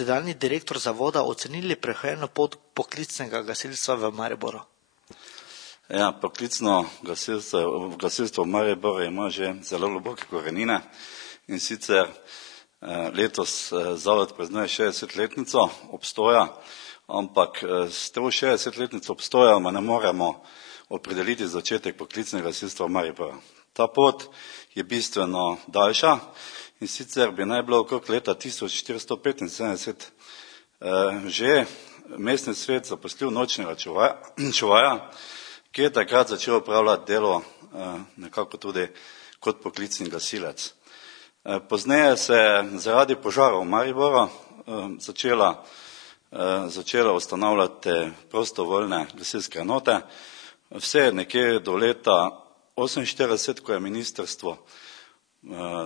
sedanji direktor zavoda ocenili prehajno pot poklicnega gasilstva v Mariboru? Ja, poklicno gasilstvo v Mariboru ima že zelo globoke korenine in sicer letos zavod praznuje 60-letnico obstoja, ampak s to 60-letnico obstoja ne moremo opredeliti začetek poklicnega gasilstva v Mariboru. Ta pot je bistveno daljša in sicer bi naj bilo okrog leta 1475 že mestni svet zaposlil nočnega čuvaja, ki je takrat začel opravljati delo nekako tudi kot poklicni gasilec. Pozneje se je zaradi požarov v Mariboru začela ustanavljati prostovoljne gasilske enote. Vse nekje do leta 1948, ko je ministrstvo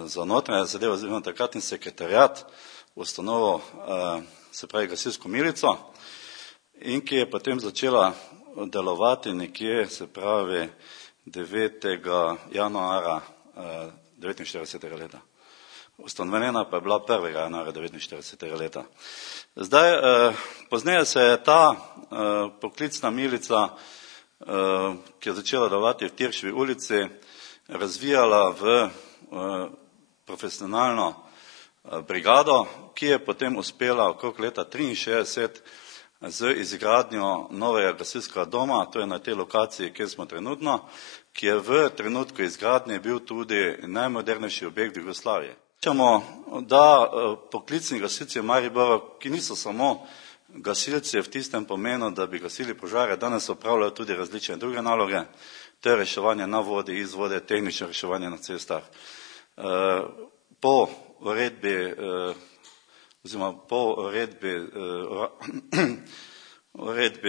za notranje zadeve oziroma takratni sekretariat ustanovil se pravi gasilsko milico in ki je potem začela delovati nekje, se pravi 9. januara 1949. leta. Ustanovljena pa je bila 1. januara 1949. leta. Zdaj, pozneje se je ta poklicna milica, ki je začela delovati v Tirševi ulici, razvijala v profesionalno brigado, ki je potem uspela okrog leta 1963 z izgradnjo novega gasilskega doma, to je na tej lokaciji, kjer smo trenutno, ki je v trenutku izgradnje bil tudi najmodernejši objekt v Jugoslaviji. Rečemo, da poklicni gasilci v Mariboru, ki niso samo gasilci v tistem pomenu, da bi gasili požare, danes opravljajo tudi različne druge naloge, to je reševanje na vodi, iz vode, tehnično reševanje na cestah. Po uredbi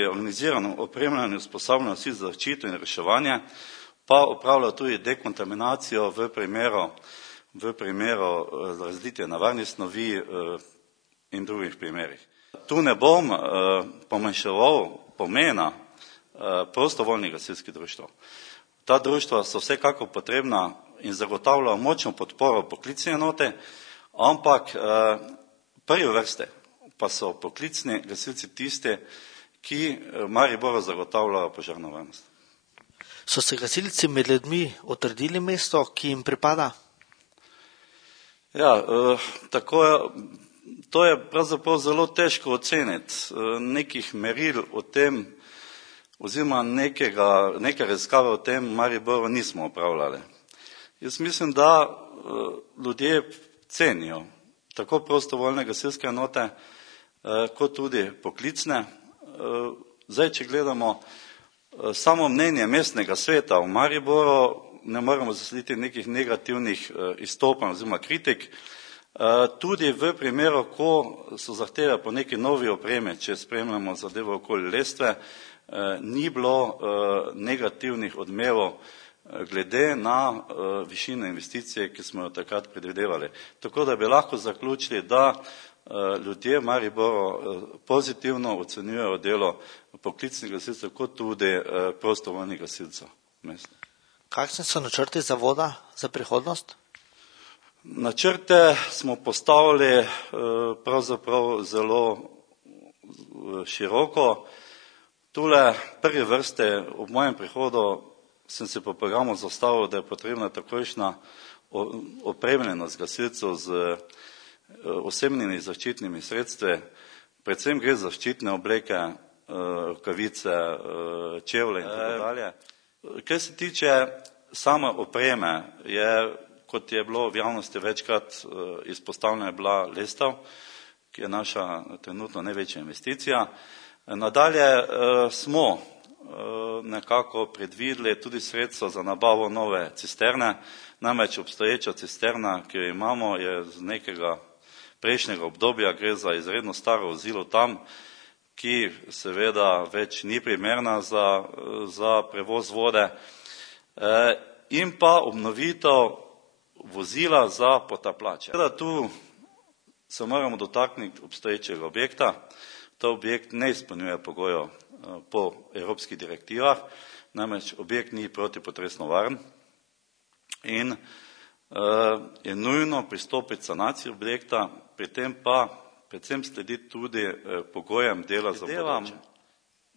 organizirano opremljanje usposabljanja sil za zaščito in reševanje, pa opravljajo tudi dekontaminacijo v primeru razlitja nevarnih snovi in drugih primerih. Tu ne bom pomanjševal pomena prostovoljnih gasilskih društev. Ta društva so vsekako potrebna in zagotavljajo močno podporo poklicne enote, ampak prvi vrste pa so poklicni gasilci tisti, ki v Mariboru zagotavljajo požarno varnost. So se gasilci med ljudmi utrdili mesto, ki jim pripada? Ja, to je pravzaprav zelo težko oceniti. Nekih meril o tem oziroma neke raziskave o tem v Mariboru nismo opravljali. Jaz mislim, da ljudje cenijo tako prostovoljne gasilske enote, kot tudi poklicne. Zdaj, če gledamo samo mnenje mestnega sveta v Mariboru, ne moremo zaslediti nekih negativnih izstopanj oziroma kritik. Tudi v primeru, ko so zahteve po neki novi opremi, če spremljamo zadevo okoli lestve, ni bilo negativnih odmevov glede na višino investicije, ki smo jo takrat predvidevali. Tako da bi lahko zaključili, da ljudje v Mariboru pozitivno ocenjujejo delo poklicnih gasilcev kot tudi prostovoljnih gasilcev. Kakšni so načrti zavoda za prihodnost? Načrte smo postavili pravzaprav zelo široko. Tule prvi vrste ob mojem prihodu sem se po programu zastavil, da je potrebna takojšnja opremljenost gasilcev z osebnimi zaščitnimi sredstvi. Predvsem gre za zaščitne obleke, rokavice, čevlje in tako dalje. Kar se tiče same opreme, kot je bilo v javnosti večkrat izpostavljena, je bila lestev, ki je naša trenutno največja investicija. Nadalje smo nekako predvideli tudi sredstva za nabavo nove cisterne, namreč obstoječa cisterna, ki jo imamo, je z nekega prejšnjega obdobja, gre za izredno staro vozilo tam, ki seveda več ni primerna za prevoz vode, in pa obnovitev vozila za potapljače. Tu se moramo dotakniti obstoječega objekta. Ta objekt ne izpolnjuje pogojev po evropskih direktivah, namreč objekt ni protipotresno varen in je nujno pristopiti sanaciji objekta, pri tem pa predvsem slediti tudi pogojem dela za bodoče.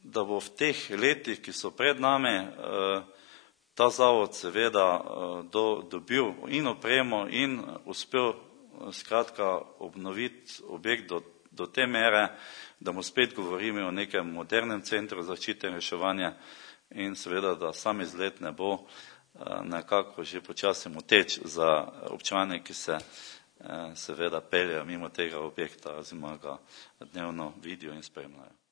Da bo v teh letih, ki so pred nami, ta zavod seveda dobil in opremo in uspel skratka obnoviti objekt do te mere, da mu spet govorimo o nekem modernem centru zaščite in reševanja in seveda, da sam izlet ne bo nekako že počasi moteč za občane, ki se seveda peljejo mimo tega objekta oziroma ga dnevno vidijo in spremljajo.